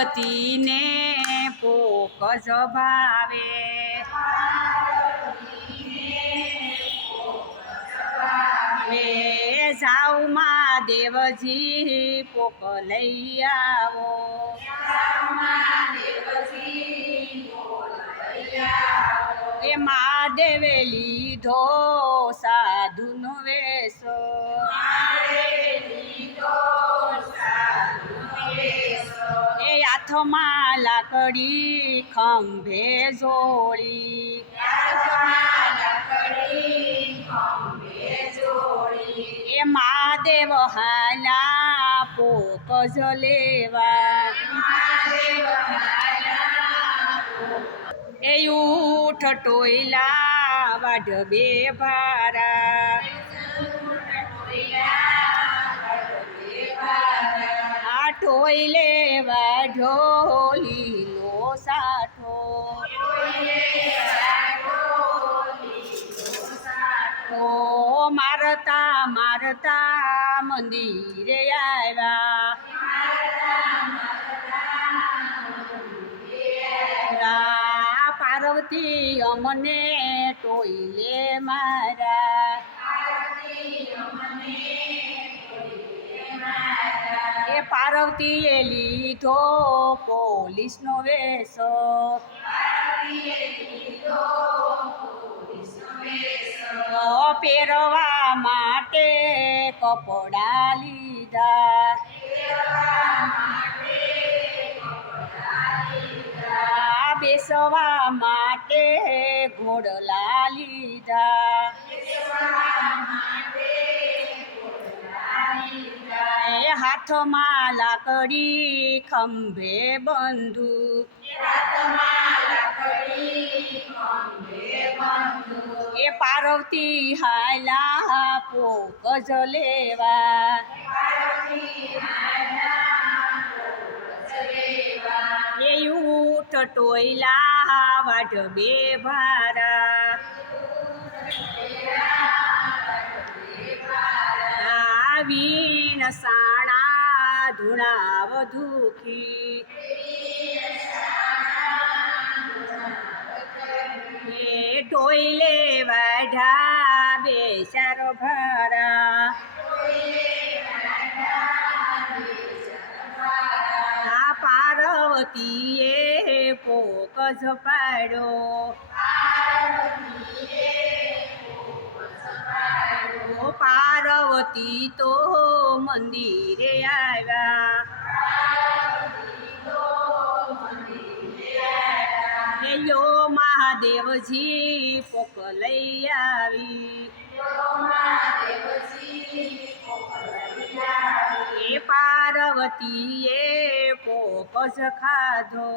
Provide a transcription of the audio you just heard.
પાર્વતીને પોક જ ભાવે, જાઉ મહાદેવજી પોક લઈ આવો, એ મહાદેવે લીધો સાધુનો વેશો, એ હાથમાં લાકડી ખંભે જોડી, એ મહાદેવ હાલા પોક જ લેવા, એ ઉઠ ટોયલા વાઢ બે ભારા, આ ટોયલે વાઢો લીલો સાઠો, મારતા મારતા મંદિરે આવ્યા, પાર્વતી અમને ટોયલે મારા, એ પાર્વતીએ લીધો પોલીસનો વેશો, પહેરવા માટે કપડા લીધા, બેસવા માટે ઘોડલા લીધા, એ હાથમાં લાકડી ખંભે બંધુક, એ પાર્વતી હાલા પોક જ લેવા, એ ઉઠ ટોયલા વાઢ બે ભારા, વીણ સાણા ધૂણાવ ધૂખી, એ ટોયલે વાઢા બે ચાર ભારા, પાર્વતીએ પોક જ પાડ્યો, પાર્વતી તો મંદિરે આવ્યા, યો મહાદેવજી પોક લઈ આવી, એ પાર્વતીએ પોક જ ખાધો,